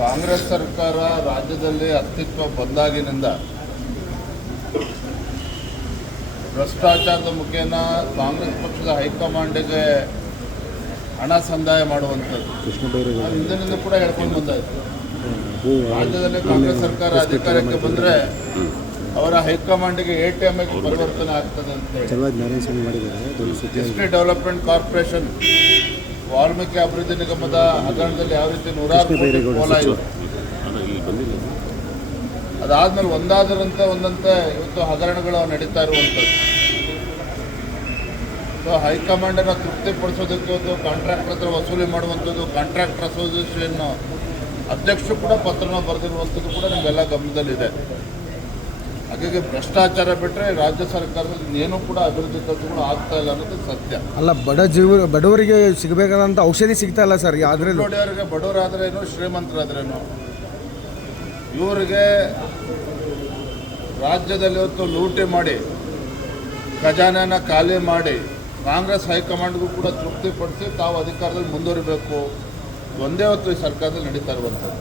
ಕಾಂಗ್ರೆಸ್ ಸರ್ಕಾರ ರಾಜ್ಯದಲ್ಲಿ ಅಸ್ತಿತ್ವ ಬಂದಾಗಿನಿಂದ ಭ್ರಷ್ಟಾಚಾರದ ಮುಖೇನ ಕಾಂಗ್ರೆಸ್ ಪಕ್ಷದ ಹೈಕಮಾಂಡಿಗೆ ಹಣ ಸಂದಾಯ ಮಾಡುವಂಥದ್ದು ಹಿಂದಿನಿಂದ ಕೂಡ ಹೇಳ್ಕೊಂಡು ಬಂದಾಯಿತು. ರಾಜ್ಯದಲ್ಲಿ ಕಾಂಗ್ರೆಸ್ ಸರ್ಕಾರ ಅಧಿಕಾರಕ್ಕೆ ಬಂದರೆ ಅವರ ಹೈಕಮಾಂಡಿಗೆ ATM ಪರಿವರ್ತನೆ ಆಗ್ತದೆ ಅಂತ ಹೇಳಿ ಎಸ್ಟಿ ಡೆವಲಪ್ಮೆಂಟ್ ಕಾರ್ಪೊರೇಷನ್ ವಾಲ್ಮೀಕಿ ಅಭಿವೃದ್ಧಿ ನಿಗಮದ ಹಗರಣದಲ್ಲಿ ಯಾವ ರೀತಿ ನೂರಾರು ಕೋಟಿ ಪೋಲಾಯಿತು, ಅದಾದ್ಮೇಲೆ ಒಂದಂತೆ ಇವತ್ತು ಹಗರಣಗಳು ನಡೀತಾ ಇರುವಂಥದ್ದು. ಸೊ ಹೈಕಮಾಂಡನ್ನು ತೃಪ್ತಿಪಡಿಸೋದಕ್ಕೆ ಒಂದು ಕಾಂಟ್ರಾಕ್ಟರ್ ಹತ್ರ ವಸೂಲಿ ಮಾಡುವಂಥದ್ದು, ಕಾಂಟ್ರಾಕ್ಟರ್ ಅಸೋಸಿಯೇಷನ್ ಅಧ್ಯಕ್ಷರು ಕೂಡ ಪತ್ರನ ಬರೆದಿರುವಂಥದ್ದು ಕೂಡ ನಿಮಗೆಲ್ಲ ಗಮನದಲ್ಲಿದೆ. ಹಾಗಾಗಿ ಭ್ರಷ್ಟಾಚಾರ ಬಿಟ್ಟರೆ ರಾಜ್ಯ ಸರ್ಕಾರದಲ್ಲಿ ಇನ್ನೇನು ಕೂಡ ಅಭಿವೃದ್ಧಿ ಕೆಲಸಗಳು ಆಗ್ತಾ ಇಲ್ಲ ಅನ್ನೋದು ಸತ್ಯ. ಅಲ್ಲ, ಬಡವರಿಗೆ ಸಿಗಬೇಕಾದಂಥ ಔಷಧಿ ಸಿಗ್ತಾ ಇಲ್ಲ ಸರ್. ಆದರೆ ನೋಡಿಯವರಿಗೆ ಬಡವರಾದ್ರೇನು ಶ್ರೀಮಂತರಾದ್ರೇನು ಇವರಿಗೆ ರಾಜ್ಯದಲ್ಲಿ ಇವತ್ತು ಲೂಟಿ ಮಾಡಿ ಖಜಾನೆನ ಖಾಲಿ ಮಾಡಿ ಕಾಂಗ್ರೆಸ್ ಹೈಕಮಾಂಡ್ಗೂ ಕೂಡ ತೃಪ್ತಿಪಡಿಸಿ ತಾವು ಅಧಿಕಾರದಲ್ಲಿ ಮುಂದುವರಿಬೇಕು, ಒಂದೇ ಹೊತ್ತು ಈ ಸರ್ಕಾರದಲ್ಲಿ ನಡೀತಾ ಇರುವಂಥದ್ದು.